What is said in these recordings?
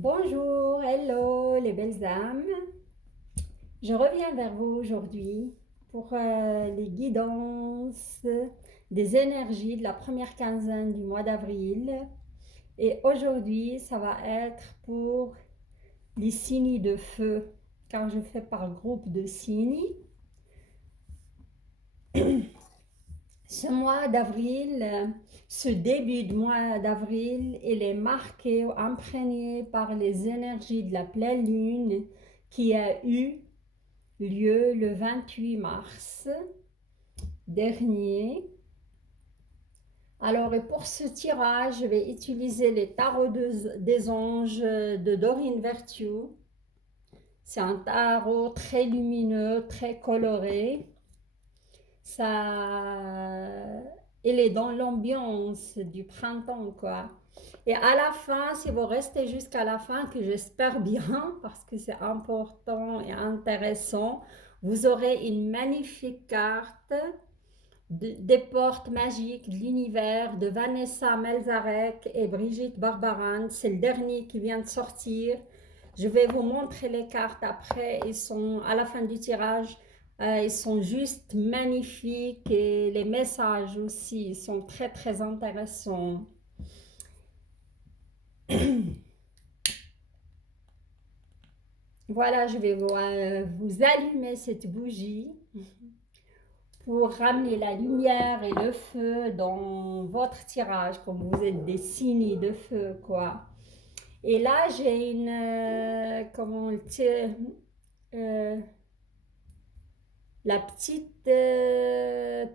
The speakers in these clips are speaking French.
Bonjour, hello les belles âmes. Je reviens vers vous aujourd'hui pour les guidances des énergies de la première quinzaine du mois d'avril. Et aujourd'hui, ça va être pour les signes de feu, car je fais par groupe de signes. Ce mois d'avril, ce début de mois d'avril, il est marqué ou imprégné par les énergies de la pleine lune qui a eu lieu le 28 mars dernier. Alors, et pour ce tirage, je vais utiliser les tarots des anges de Dorine Virtue. C'est un tarot très lumineux, très coloré. Il est dans l'ambiance du printemps, quoi. Et à la fin, si vous restez jusqu'à la fin, que j'espère bien, parce que c'est important et intéressant, vous aurez une magnifique carte des portes magiques de l'univers de Vanessa Melzarek et Brigitte Barbaran. C'est le dernier qui vient de sortir. Je vais vous montrer les cartes après. Ils sont à la fin du tirage. Ils sont juste magnifiques et les messages aussi sont très très intéressants. Voilà, je vais vous allumer cette bougie pour ramener la lumière et le feu dans votre tirage, comme vous êtes des signes de feu, quoi. Et là, j'ai une, comment on tire, la petite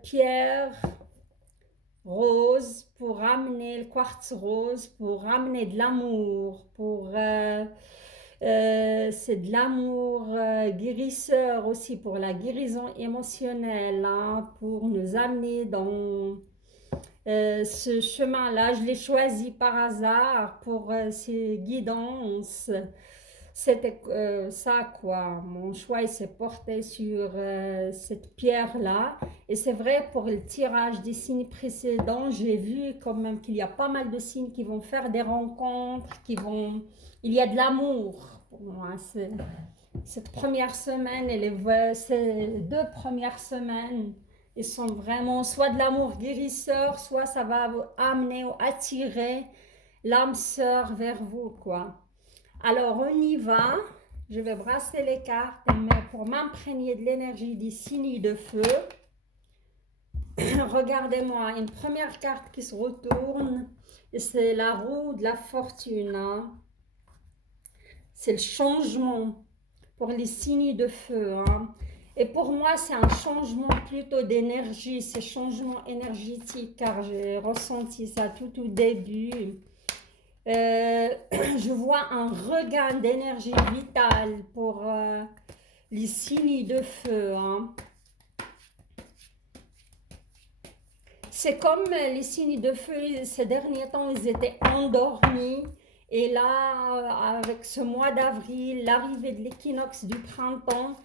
pierre rose pour ramener le quartz rose, pour ramener de l'amour, c'est de l'amour guérisseur aussi pour la guérison émotionnelle, hein, pour nous amener dans ce chemin-là. Je l'ai choisi par hasard pour ces guidances. C'était ça, quoi. Mon choix, il s'est porté sur cette pierre-là. Et c'est vrai, pour le tirage des signes précédents, j'ai vu quand même qu'il y a pas mal de signes qui vont faire des rencontres, Il y a de l'amour pour moi. Cette première semaine et ces deux premières semaines, ils sont vraiment soit de l'amour guérisseur, soit ça va vous amener ou attirer l'âme sœur vers vous, quoi. Alors, on y va. Je vais brasser les cartes pour m'imprégner de l'énergie des signes de feu. Regardez-moi, une première carte qui se retourne, et c'est la roue de la fortune, hein. C'est le changement pour les signes de feu, hein. Et pour moi, c'est un changement plutôt d'énergie, c'est changement énergétique, car j'ai ressenti ça tout au début. Je vois un regain d'énergie vitale pour les signes de feu, hein. C'est comme les signes de feu, ces derniers temps, ils étaient endormis. Et là, avec ce mois d'avril, l'arrivée de l'équinoxe du printemps,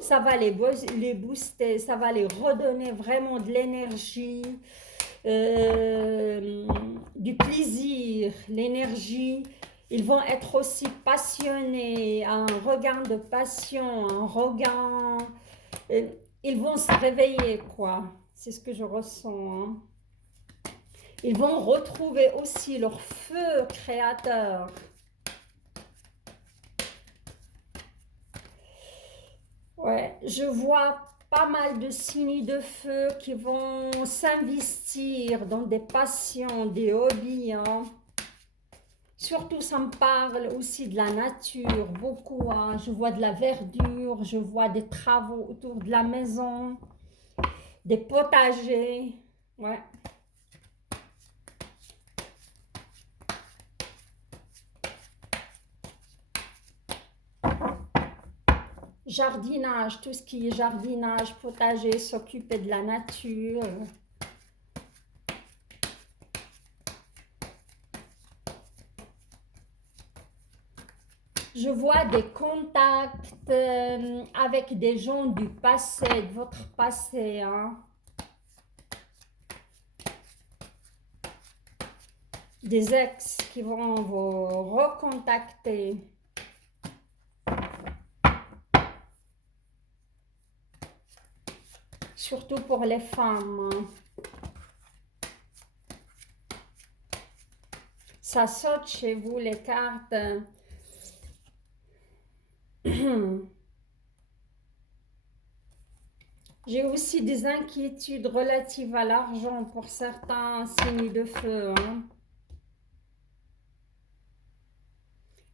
ça va les booster, ça va les redonner vraiment de l'énergie, du plaisir, l'énergie. Ils vont être aussi passionnés, un regain de passion, un regain. euh, Ils vont se réveiller, quoi. C'est ce que je ressens, hein. Ils vont retrouver aussi leur feu créateur. Ouais, je vois pas mal de signes de feu qui vont s'investir dans des passions, des hobbies, hein. Surtout, ça me parle aussi de la nature, beaucoup, hein. Je vois de la verdure, je vois des travaux autour de la maison, des potagers. Ouais. Jardinage, tout ce qui est jardinage, potager, s'occuper de la nature. Je vois des contacts avec des gens du passé, de votre passé, hein. des ex qui vont vous recontacter. Surtout pour les femmes. Ça saute chez vous les cartes. J'ai aussi des inquiétudes relatives à l'argent pour certains signes de feu.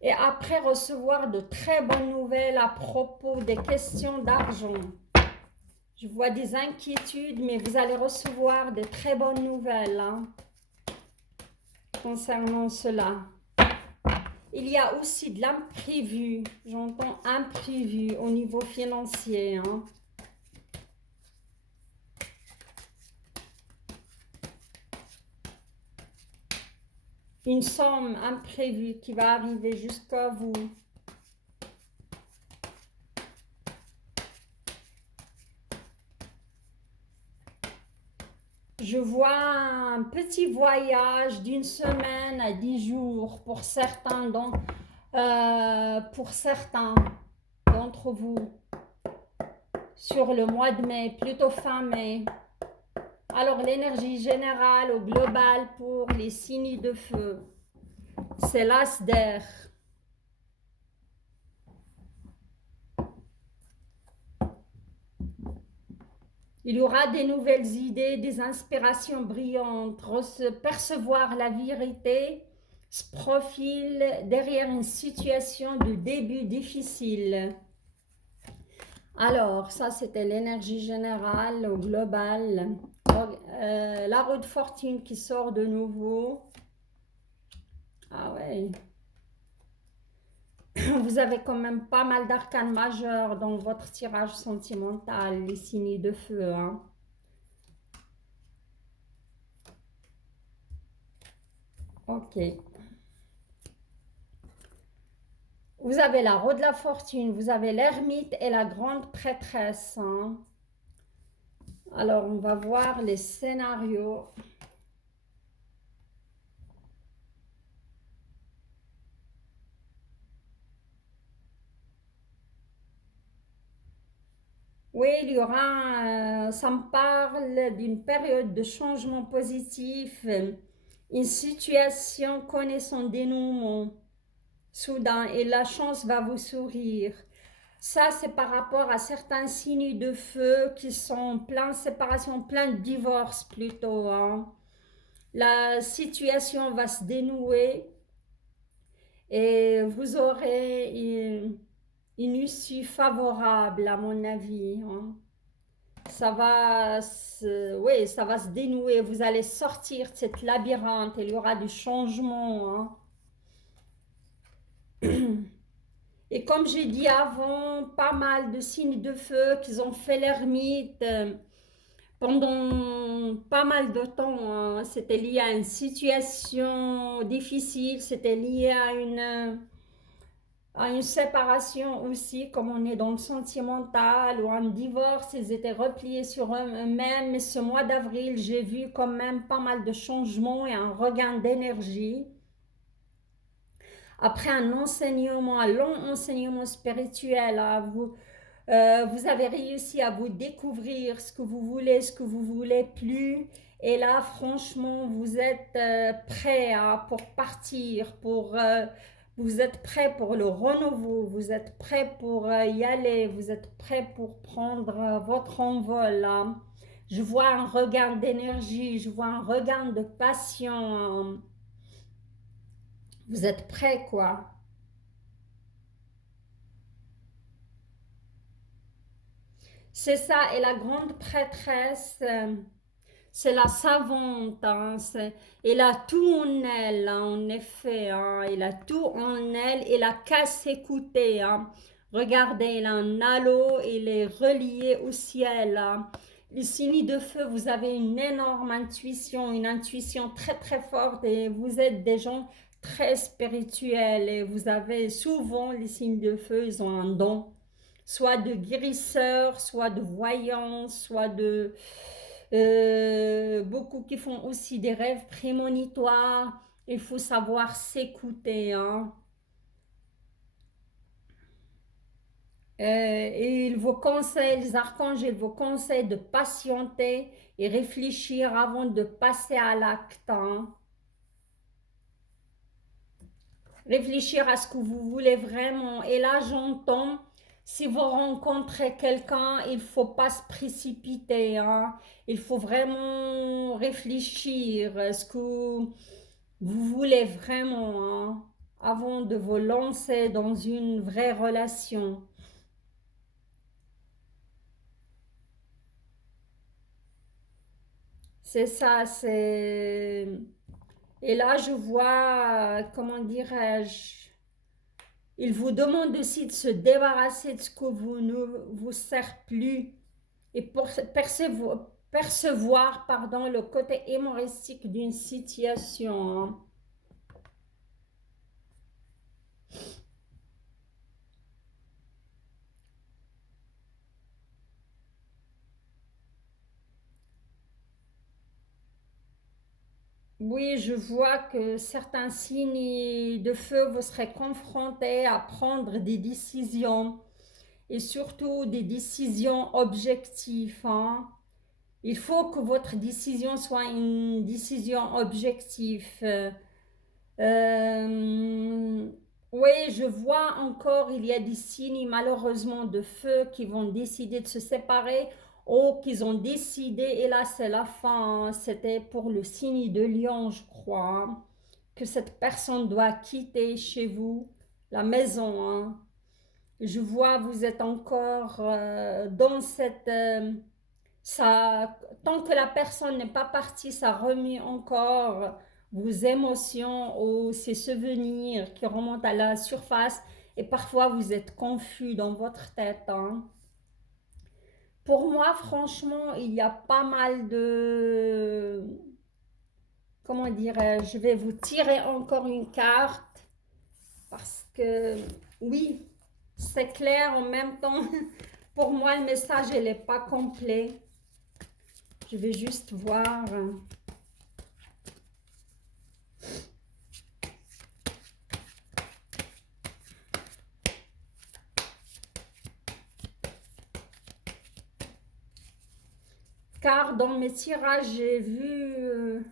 Et après recevoir de très bonnes nouvelles à propos des questions d'argent. Je vois des inquiétudes, mais vous allez recevoir de très bonnes nouvelles concernant cela. Il y a aussi de l'imprévu. J'entends imprévu au niveau financier. Une somme imprévue qui va arriver jusqu'à vous. Je vois un petit voyage d'une semaine à 10 jours pour certains d'entre vous sur le mois de mai, plutôt fin mai. Alors l'énergie générale au global pour les signes de feu, c'est l'as d'air. Il y aura des nouvelles idées, des inspirations brillantes, percevoir la vérité se profile derrière une situation de début difficile. Alors, ça c'était l'énergie générale au global. La roue de fortune qui sort de nouveau. Ah ouais. Vous avez quand même pas mal d'arcanes majeurs dans votre tirage sentimental, les signes de feu. Ok. Vous avez la roue de la fortune, vous avez l'ermite et la grande prêtresse. Alors, on va voir les scénarios. Oui, il y aura, ça me parle d'une période de changement positif, une situation connaît son dénouement soudain et la chance va vous sourire. Ça, c'est par rapport à certains signes de feu qui sont plein de séparation, plein de divorce plutôt. La situation va se dénouer et vous aurez une issue favorable à mon avis. Oui, ça va se dénouer. Vous allez sortir de cette labyrinthe. Il y aura du changement. Et comme j'ai dit avant, pas mal de signes de feu qu'ils ont fait l'ermite pendant pas mal de temps. C'était lié à une situation difficile, c'était lié à une séparation aussi, comme on est dans le sentimental ou un divorce, ils étaient repliés sur eux-mêmes. Mais ce mois d'avril, j'ai vu quand même pas mal de changements et un regain d'énergie. Après un enseignement, un long enseignement spirituel, vous avez réussi à vous découvrir ce que vous voulez, ce que vous voulez plus. Et là, franchement, vous êtes prêt pour partir, vous êtes prêt pour le renouveau, vous êtes prêt pour y aller, vous êtes prêt pour prendre votre envol. Je vois un regain d'énergie, je vois un regain de passion. Vous êtes prêt, quoi. C'est ça, et la grande prêtresse, c'est la savante, elle a tout en elle, en effet, elle a tout en elle, elle a qu'à s'écouter. Regardez, elle a un halo, elle est reliée au ciel. Les signes de feu, vous avez une énorme intuition, une intuition très très forte et vous êtes des gens très spirituels et vous avez souvent les signes de feu, ils ont un don soit de guérisseur, soit de voyant, soit de... beaucoup qui font aussi des rêves prémonitoires. Il faut savoir s'écouter, hein. Et ils vous conseillent, les archanges, ils vous conseillent de patienter et réfléchir avant de passer à l'acte, hein. Réfléchir à ce que vous voulez vraiment. Et là, j'entends, si vous rencontrez quelqu'un, il ne faut pas se précipiter, hein. Il faut vraiment réfléchir à ce que vous voulez vraiment, hein, avant de vous lancer dans une vraie relation. C'est ça, c'est... Et là, je vois, comment dirais-je, il vous demande aussi de se débarrasser de ce que vous ne vous sert plus et pour percevoir, pardon, le côté humoristique d'une situation, hein. Oui, je vois que certains signes de feu, vous serez confrontés à prendre des décisions et surtout des décisions objectives, hein. Il faut que votre décision soit une décision objective. Euh, oui, je vois encore, il y a des signes malheureusement de feu qui vont décider de se séparer ou qu'ils ont décidé, et là c'est la fin, hein. C'était pour le signe de Lion, je crois, hein, que cette personne doit quitter chez vous la maison, hein. Je vois, vous êtes encore dans cette... ça, tant que la personne n'est pas partie, ça remet encore vos émotions ou ces souvenirs qui remontent à la surface et parfois vous êtes confus dans votre tête, hein. Pour moi, franchement, il y a pas mal de... Comment dirais-je? Je vais vous tirer encore une carte parce que oui, c'est clair en même temps. Pour moi, le message, il n'est pas complet. Je vais juste voir. Car dans mes tirages, j'ai vu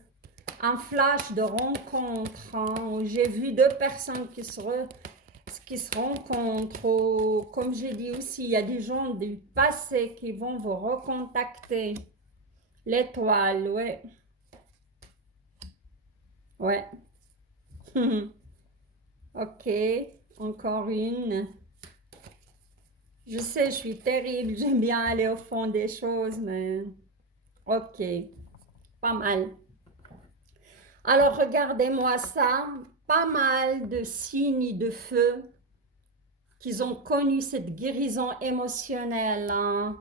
un flash de rencontre, hein, où j'ai vu deux personnes qui se rencontrent. Comme j'ai dit aussi, il y a des gens du passé qui vont vous recontacter. L'étoile, ouais. Ouais. Ok, encore une. Je sais, je suis terrible, j'aime bien aller au fond des choses, mais ok, pas mal. Alors regardez-moi ça, pas mal de signes de feu qu'ils ont connu cette guérison émotionnelle, hein,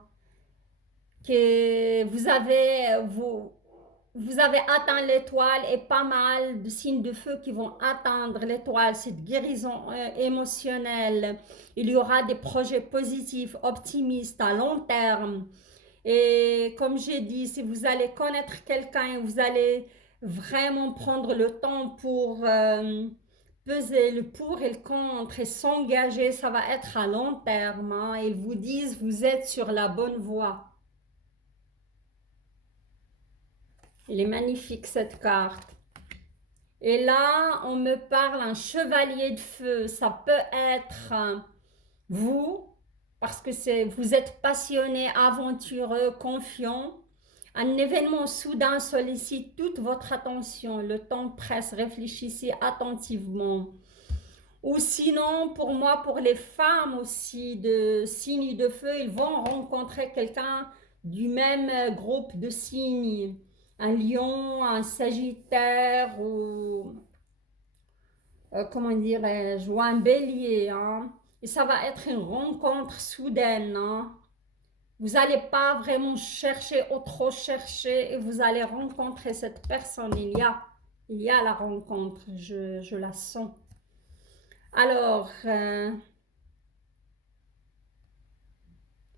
que vous avez atteint l'étoile et pas mal de signes de feu qui vont atteindre l'étoile, cette guérison émotionnelle. Il y aura des projets positifs, optimistes à long terme. Et comme j'ai dit, si vous allez connaître quelqu'un, vous allez vraiment prendre le temps pour peser le pour et le contre et s'engager, ça va être à long terme, hein. Ils vous disent, vous êtes sur la bonne voie. Il est magnifique cette carte. Et là, on me parle un chevalier de feu. Ça peut être vous, parce que vous êtes passionné, aventureux, confiant. Un événement soudain sollicite toute votre attention. Le temps presse, réfléchissez attentivement. Ou sinon, pour moi, pour les femmes aussi de signes de feu, ils vont rencontrer quelqu'un du même groupe de signes. Un lion, un sagittaire ou, comment dirais-je, ou un bélier, hein. Et ça va être une rencontre soudaine, hein. Vous n'allez pas vraiment chercher ou trop chercher et vous allez rencontrer cette personne. Il y a la rencontre, je la sens. Alors,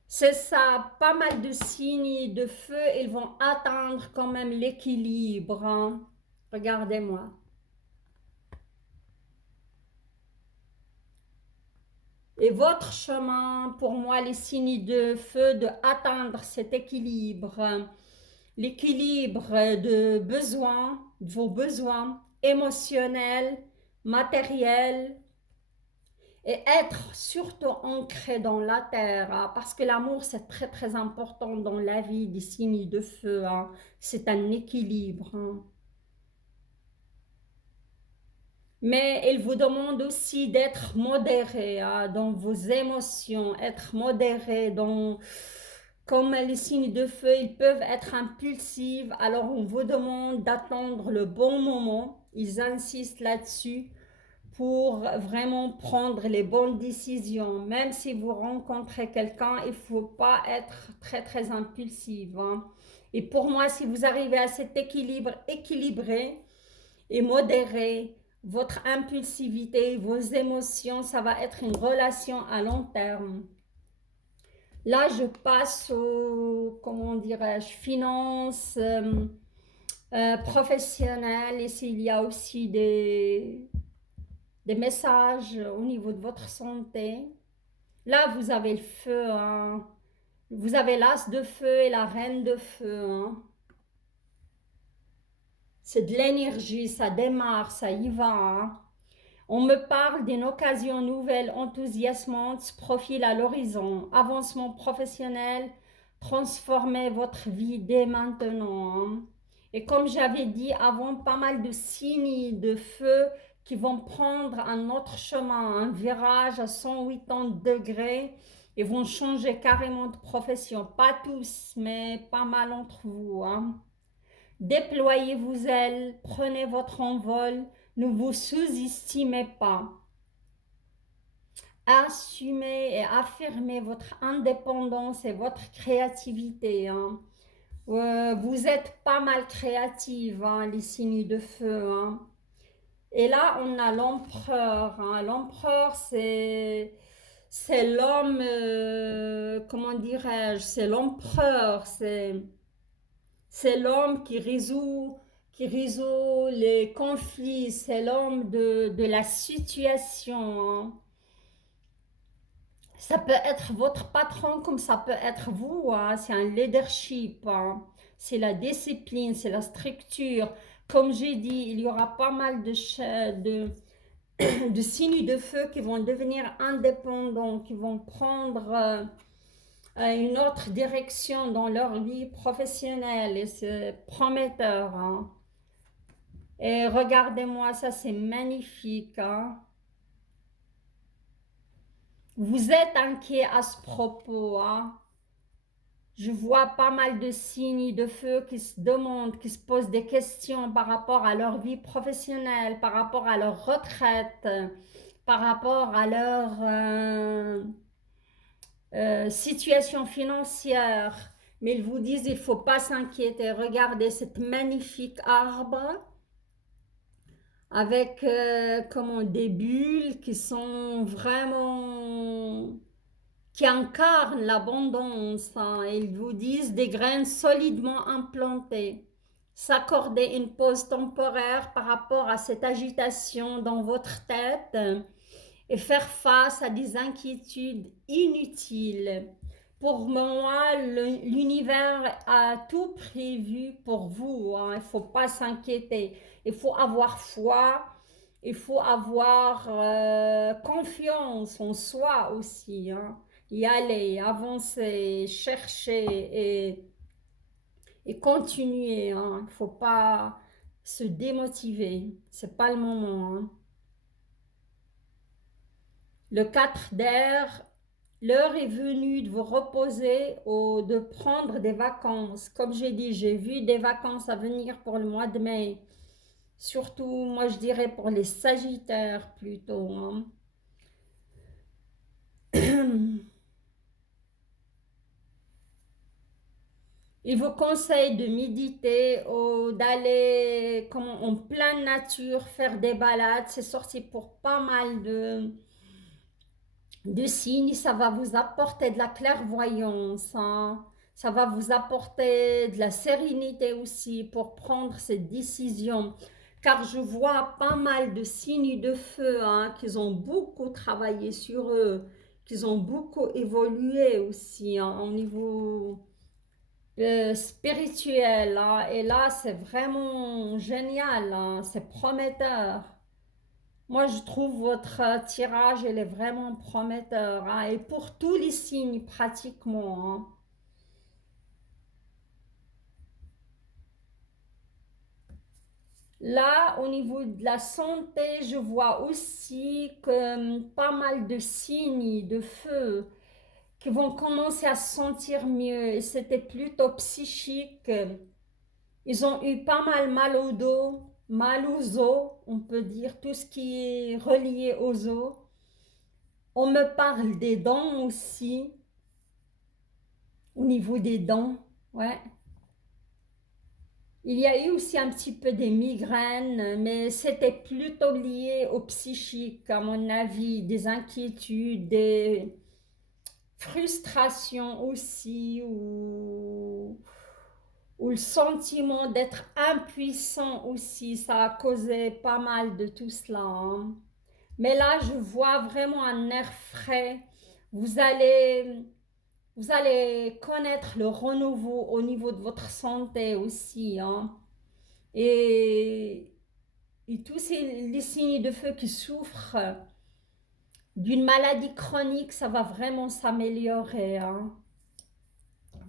c'est ça, pas mal de signes de feu, ils vont atteindre quand même l'équilibre, hein. Regardez-moi. Et votre chemin, pour moi, les signes de feu, de atteindre cet équilibre, l'équilibre de besoins, de vos besoins émotionnels, matériels, et être surtout ancré dans la terre, hein, parce que l'amour c'est très très important dans la vie des signes de feu, hein. C'est un équilibre, hein. Mais il vous demande aussi d'être modéré, hein, dans vos émotions, être modéré dans... Comme les signes de feu, ils peuvent être impulsifs, alors on vous demande d'attendre le bon moment. Ils insistent là-dessus pour vraiment prendre les bonnes décisions. Même si vous rencontrez quelqu'un, il ne faut pas être très très impulsif, hein. Et pour moi, si vous arrivez à cet équilibre équilibré et modéré, votre impulsivité, vos émotions, ça va être une relation à long terme. Là, je passe aux, comment dirais-je, finances, professionnelles. Et s'il y a aussi des messages au niveau de votre santé. Là, vous avez le feu, hein. Vous avez l'as de feu et la reine de feu, hein. C'est de l'énergie, ça démarre, ça y va, hein. On me parle d'une occasion nouvelle, enthousiasmante, se profile à l'horizon. Avancement professionnel, transformez votre vie dès maintenant, hein. Et comme j'avais dit avant, pas mal de signes de feu qui vont prendre un autre chemin, un virage à 180 degrés et vont changer carrément de profession. Pas tous, mais pas mal d'entre vous, hein. Déployez vos ailes, prenez votre envol, ne vous sous-estimez pas. Assumez et affirmez votre indépendance et votre créativité, hein. Vous êtes pas mal créative, hein, les signes de feu, hein. Et là, on a l'empereur, hein. L'empereur, c'est l'homme, comment dirais-je, c'est l'empereur, c'est l'homme qui résout les conflits, c'est l'homme de la situation, hein. Ça peut être votre patron comme ça peut être vous, hein. C'est un leadership, hein. C'est la discipline, c'est la structure. Comme j'ai dit, il y aura pas mal de signes de feu qui vont devenir indépendants, qui vont prendre une autre direction dans leur vie professionnelle et c'est prometteur, hein. Et regardez-moi, ça c'est magnifique, hein. Vous êtes inquiet à ce propos, hein. Je vois pas mal de signes de feu qui se demandent, qui se posent des questions par rapport à leur vie professionnelle, par rapport à leur retraite, par rapport à leur situation financière. Mais ils vous disent, il ne faut pas s'inquiéter. Regardez cet magnifique arbre avec comment, des bulles qui sont vraiment qui incarnent l'abondance, hein. Ils vous disent des graines solidement implantées. S'accorder une pause temporaire par rapport à cette agitation dans votre tête et faire face à des inquiétudes inutiles. Pour moi, l'univers a tout prévu pour vous, hein. Il ne faut pas s'inquiéter. Il faut avoir foi. Il faut avoir confiance en soi aussi, hein. Y aller, avancer, chercher et continuer, hein. Il ne faut pas se démotiver. C'est pas le moment, hein. Le 4 d'air, l'heure est venue de vous reposer ou de prendre des vacances. Comme j'ai dit, j'ai vu des vacances à venir pour le mois de mai. Surtout, moi je dirais pour les Sagittaires plutôt, hein. Il vous conseille de méditer ou d'aller en pleine nature, faire des balades. C'est sorti pour pas mal de signes. Ça va vous apporter de la clairvoyance, hein. Ça va vous apporter de la sérénité aussi pour prendre ces décisions. Car je vois pas mal de signes de feu, hein, qui ont beaucoup travaillé sur eux, qu'ils ont beaucoup évolué aussi hein, au niveau spirituel. Hein. Et là, c'est vraiment génial, hein, c'est prometteur. Moi, je trouve votre tirage, il est vraiment prometteur. Hein, et pour tous les signes, pratiquement. Hein. Là, au niveau de la santé, je vois aussi que pas mal de signes de feu qui vont commencer à se sentir mieux. Et c'était plutôt psychique. Ils ont eu pas mal au dos, mal aux os, on peut dire, tout ce qui est relié aux os. On me parle des dents aussi, au niveau des dents. Ouais. Il y a eu aussi un petit peu des migraines, mais c'était plutôt lié au psychique, à mon avis, des inquiétudes, des frustrations aussi, ou le sentiment d'être impuissant aussi, ça a causé pas mal de tout cela. Hein. Mais là, je vois vraiment un air frais. Vous allez, vous allez connaître le renouveau au niveau de votre santé aussi. Hein. Et, et tous les signes de feu qui souffrent d'une maladie chronique, ça va vraiment s'améliorer. Hein.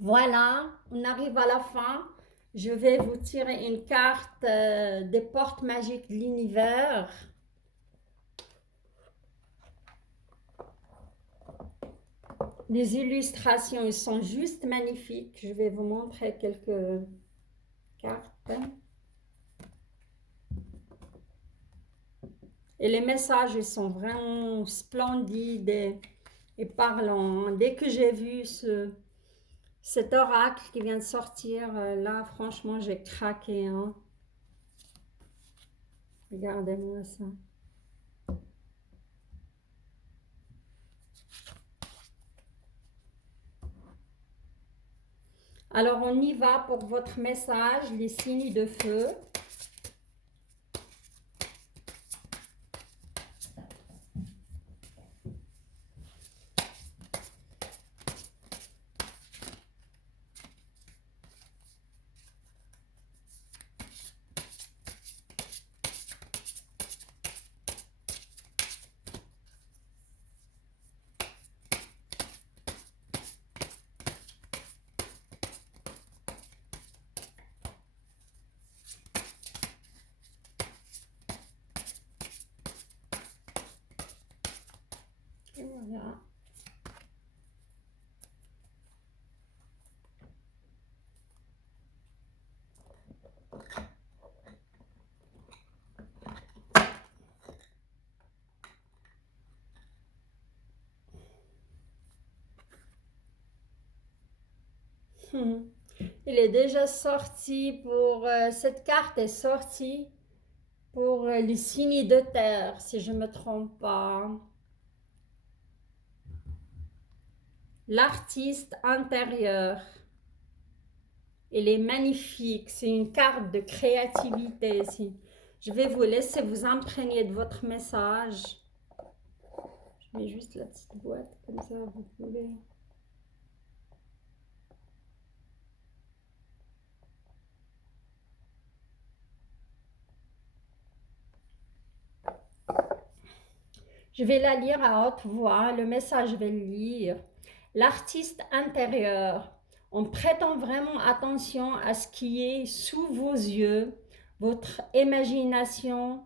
Voilà, on arrive à la fin. Je vais vous tirer une carte des portes magiques de l'univers. Les illustrations, elles sont juste magnifiques. Je vais vous montrer quelques cartes. Et les messages, ils sont vraiment splendides et parlants. Dès que j'ai vu cet oracle qui vient de sortir, là, franchement, j'ai craqué. Hein. Regardez-moi ça. Alors, on y va pour votre message, les signes de feu. Et voilà. Il est déjà sorti pour... cette carte est sortie pour les signes de terre, si je ne me trompe pas. L'artiste intérieur. Il est magnifique. C'est une carte de créativité. Je vais vous laisser vous imprégner de votre message. Je mets juste la petite boîte, comme ça vous pouvez... Je vais la lire à haute voix, le message, je vais le lire. L'artiste intérieur, en prêtant vraiment attention à ce qui est sous vos yeux, votre imagination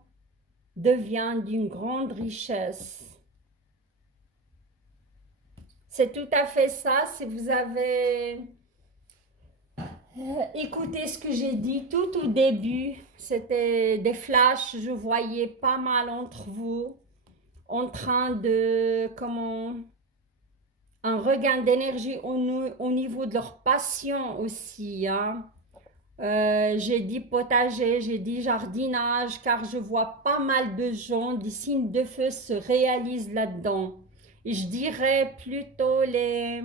devient d'une grande richesse. C'est tout à fait ça, si vous avez écouté ce que j'ai dit tout au début, c'était des flashs, je voyais pas mal entre vous en train de, comment, un regain d'énergie au niveau de leur passion aussi. Hein. J'ai dit potager, j'ai dit jardinage, car je vois pas mal de gens, des signes de feu se réalisent là-dedans. Et je dirais plutôt les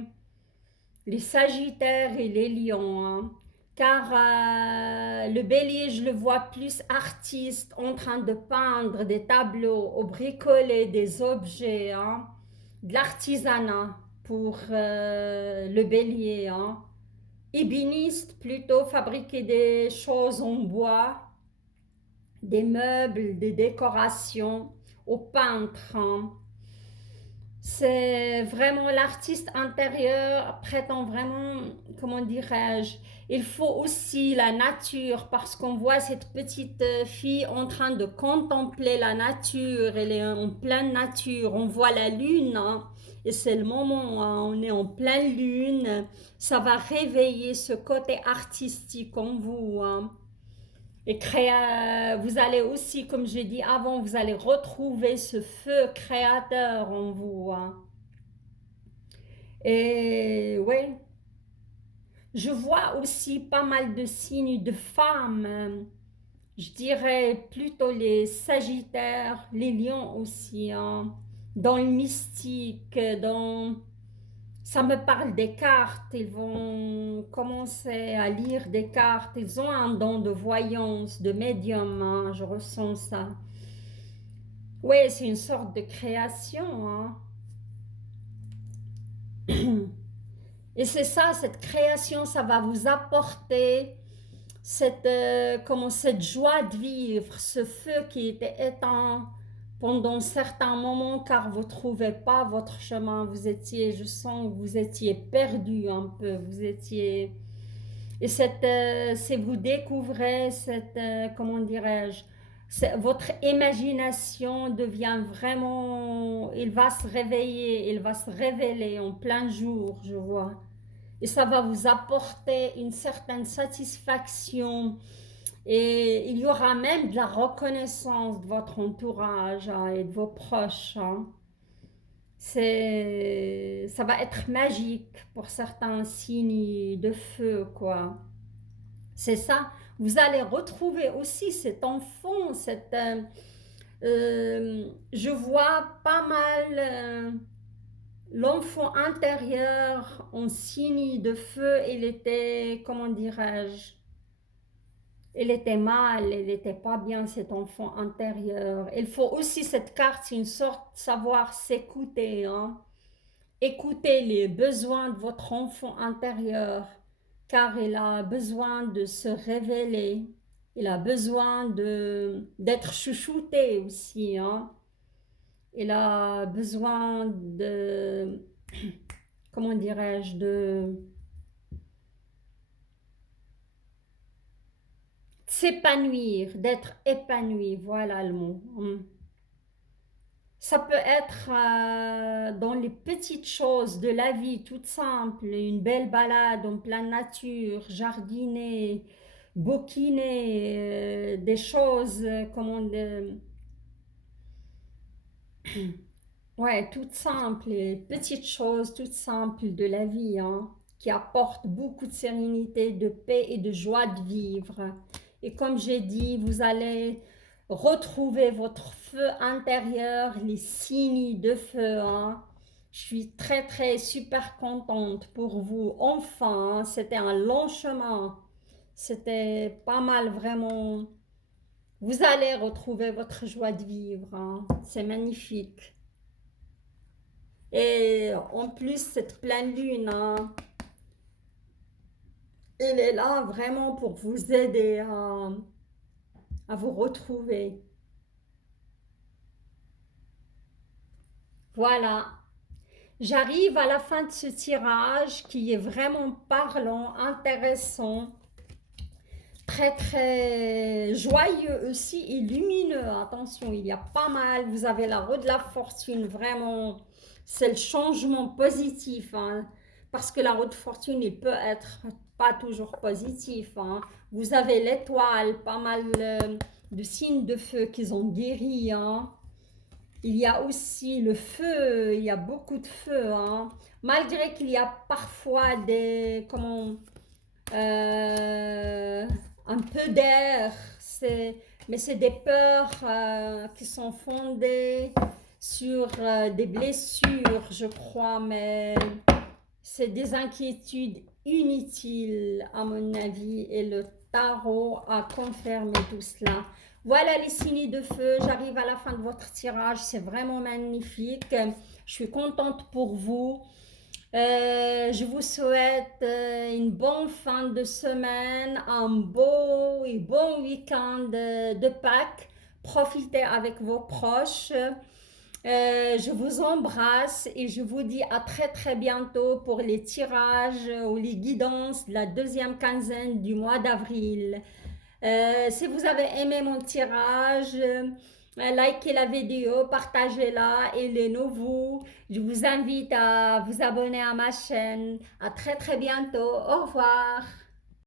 sagittaires et les lions. Hein. Car le bélier, je le vois plus artiste, en train de peindre des tableaux, ou bricoler des objets. Hein. de l'artisanat pour le bélier, hein. Ébéniste, plutôt fabriquer des choses en bois, des meubles, des décorations, au peintre, hein. C'est vraiment l'artiste intérieur prétend vraiment, comment dirais-je, il faut aussi la nature parce qu'on voit cette petite fille en train de contempler la nature, elle est en pleine nature, on voit la lune, hein, et c'est le moment, hein, on est en pleine lune, ça va réveiller ce côté artistique en vous, hein. Et vous allez aussi, comme j'ai dit avant, vous allez retrouver ce feu créateur en vous, hein. Et ouais, je vois aussi pas mal de signes de femmes. Je dirais plutôt les Sagittaires, les Lions aussi, hein. Dans le mystique, ça me parle des cartes. Ils vont commencer à lire des cartes. Ils ont un don de voyance, de médium, hein. Je ressens ça. Oui, c'est une sorte de création, hein. Et c'est ça, cette création, ça va vous apporter cette joie de vivre, ce feu qui était éteint pendant certains moments car vous ne trouvez pas votre chemin. Vous étiez, je sens que vous étiez perdu un peu, vous étiez... Et si vous découvrez comment dirais-je, votre imagination devient vraiment, il va se réveiller, il va se révéler en plein jour, je vois. Et ça va vous apporter une certaine satisfaction. Et il y aura même de la reconnaissance de votre entourage, hein, et de vos proches, hein. Ça va être magique pour certains signes de feu, quoi. C'est ça. Vous allez retrouver aussi cet enfant, je vois pas mal l'enfant intérieur en signe de feu. Il était, comment dirais-je, il était mal, il n'était pas bien cet enfant intérieur. Il faut aussi cette carte, c'est une sorte de savoir s'écouter, hein. Écoutez les besoins de votre enfant intérieur, car il a besoin de se révéler. Il a besoin d'être chouchouté aussi, hein. Il a besoin comment dirais-je, de s'épanouir, d'être épanoui, voilà le mot. Ça peut être dans les petites choses de la vie, toutes simples, une belle balade en pleine nature, jardiner, bouquiner, des choses, ouais, toutes simples, les petites choses, toutes simples de la vie, hein, qui apportent beaucoup de sérénité, de paix et de joie de vivre. Et comme j'ai dit, vous allez retrouver votre feu intérieur, les signes de feu, hein. Je suis très très super contente pour vous. Enfin, hein, c'était un long chemin. C'était pas mal vraiment. Vous allez retrouver votre joie de vivre, hein. C'est magnifique. Et en plus, cette pleine lune, hein, elle est là vraiment pour vous aider à vous retrouver. Voilà. J'arrive à la fin de ce tirage qui est vraiment parlant, intéressant, très très joyeux aussi et lumineux. Attention, il y a pas mal. Vous avez la roue de la fortune, vraiment. C'est le changement positif, hein, parce que la roue de fortune, il peut être pas toujours positif, hein. Vous avez l'étoile, pas mal de signes de feu qu'ils ont guéri, hein. Il y a aussi le feu, il y a beaucoup de feu, hein. Malgré qu'il y a parfois euh, un peu d'air, mais c'est des peurs qui sont fondées sur des blessures, je crois, mais c'est des inquiétudes inutiles à mon avis et le tarot a confirmé tout cela. Voilà les signes de feu, j'arrive à la fin de votre tirage, c'est vraiment magnifique. Je suis contente pour vous. Je vous souhaite une bonne fin de semaine, un beau et bon week-end de Pâques. Profitez avec vos proches. Je vous embrasse et je vous dis à très très bientôt pour les tirages ou les guidances de la deuxième quinzaine du mois d'avril. Si vous avez aimé mon tirage, likez la vidéo, partagez-la et les nouveaux. Je vous invite à vous abonner à ma chaîne. À très très bientôt. Au revoir.